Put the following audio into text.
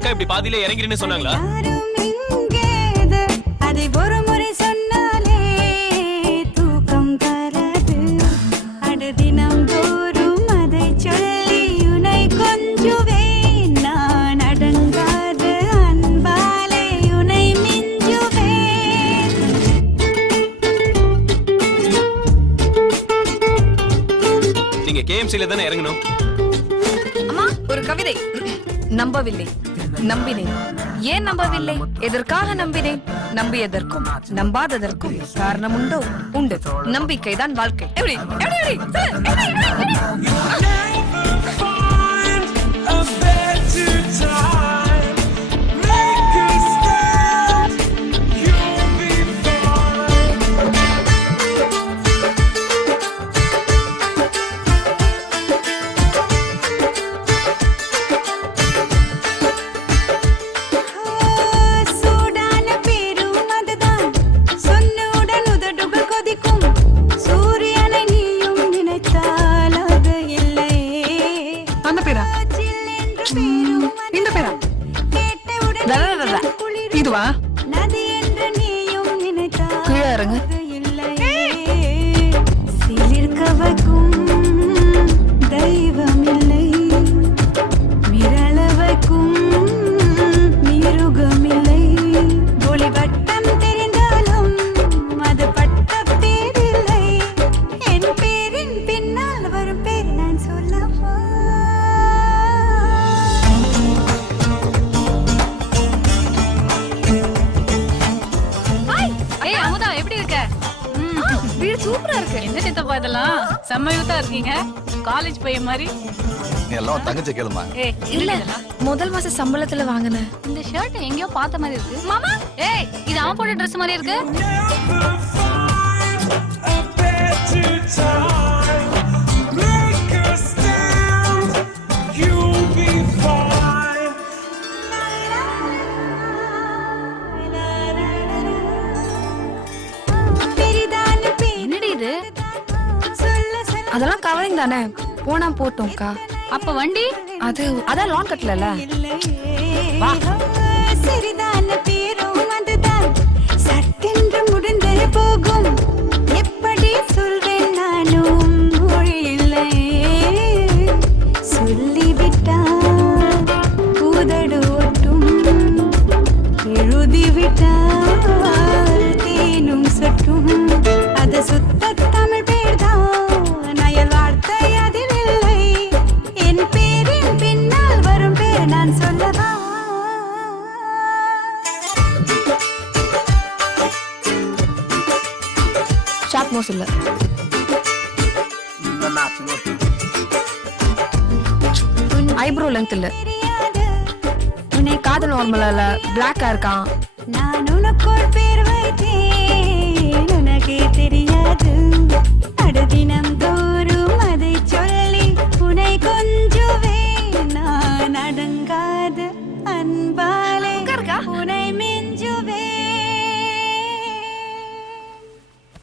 அக்கா இப்படி பாதியில இறங்கிருன்னு சொன்னாங்களா? நீங்க கேஎம்சில தானே இறங்கணும். அம்மா ஒரு கவிதை. நம்பவில்லை, நம்பினேன். ஏன் நம்பவில்லை? எதற்காக நம்பினேன்? நம்பியதற்கும் நம்பாததற்கும் காரணம் உண்டோ? உண்டு. நம்பிக்கைதான் வாழ்க்கை. எப்படி எப்படி இதுவா கீழே இறங்கு. சிலிர்க்கவக்கும் தெய்வம் இல்லை, மிரளவக்கும் மிருகம் இல்லை. ஒளிவட்டம் தெரிந்தாலும் அது பட்ட பேரில்லை. என் பேரின் பின்னால் வரும் பேர் நான் சொல்லவா? சூப்பரா இருக்கு. என்ன சித்தப்பா இதெல்லாம் செம்ம யூத்தா இருக்கீங்க, காலேஜ் பையன் மாதிரி. நீ எல்லாம் தங்கச்சி கேளுமா? இல்ல முதல் மாச சம்பளத்துல வாங்கினேன். இந்த ஷர்ட் எங்கேயோ பார்த்த மாதிரி இருக்கு மாமா. ஏய் இது அவன் போட்ட ட்ரெஸ் மாதிரி இருக்கு. அதெல்லாம் கவரிங் தானே, போனா போட்டோம்க்கா. அப்ப வண்டி அதான் லோன் கட்டல. சரிதான பேரும் அதுதான் சட்டென்று முடிந்தே போகும். எப்படி சொல்வேன் நானும் மொழி இல்லை. சொல்லிவிட்டால் உதடு ஒட்டும், எழுதிவிட்டால் தேனும் சொட்டும். அது சுத்த தமிழ் பேர்தான், நயல் வார்த்தை அதில் இல்லை. என் பேரின் பின்னால் வரும் பேர் நான் சொல்லவா? ஷார்ப் நோஸ் இல்ல, ஐப்ரோ லென்த் இல்ல, காது நார்மலா இல்ல, பிளாக்கா இருக்கான். நான் உனக்கு ஒரு பேர் வைத்தேன்.